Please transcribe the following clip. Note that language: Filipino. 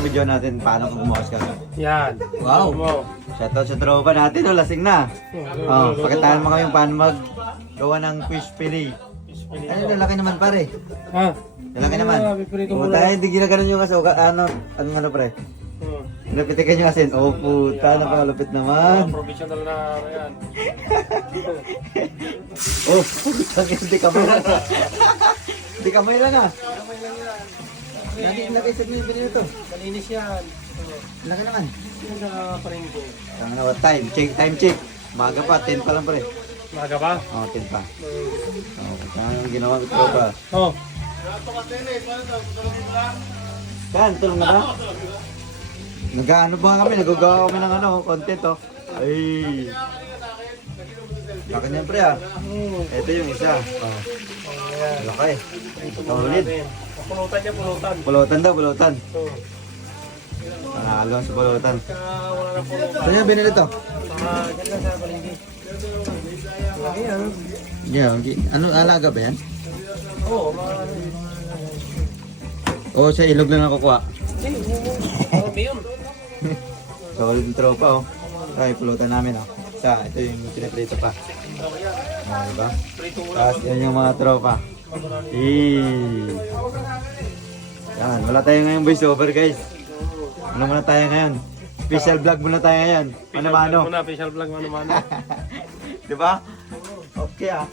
video natin paano kung gumawas ka. Yan. Wow. Mo. Shoutout sa tropa natin, oh, lasing na. Oh, pakitaan mo kami paano maggawa ng fish fillet. Ano, lalaki naman pare. Ha? Lalaki naman. Pipirito Oh, mo tayo na. hindi ginaganon yung asuka. Ano pre? Hmm. Napitikan yung asin. Oh, puta, napakalupit naman. Professional na yan. Oh, putang ina, di kamay lang. Di kamay lang ah. Kamay lang yan. Lagay sa gilid nito. Malinis yan. Laki naman. Yan sa paringgo. Ano, time check. Maga pa, 10 pa lang pare. Maga ba? Oh, 10 pa. Oh, saan ginawa ko tropa? Oh. Kan, tulong na ba? Nag-ano ba kami? Nagagawa kami ng content oh. Ay. Laki niyan pre ah. Ito yung isa. Oh. Ayan. Laki. Solid. Pulutan niya, pulutan. Pulutan daw, pulutan. So, Panalo sa pulutan. wala na pulutan. Saan yung binili to? Diyan lang sa paringgo. Laki yan. Yeah, ano alaga ba yan? Oo, Oo, sa ilog lang nakukuha. marami yun. Solid yung tropa oh. Ay, pulutan namin oh. Ito yung pinaprito pa. Oh, diba? Prito mo Tapos yan yung mga tropa. Yan, wala tayo ngayong voice over guys. Ano muna tayo ngayon? Special vlog muna tayo ngayon. Ano ba ano? Special vlog muna. Diba? Okay ah.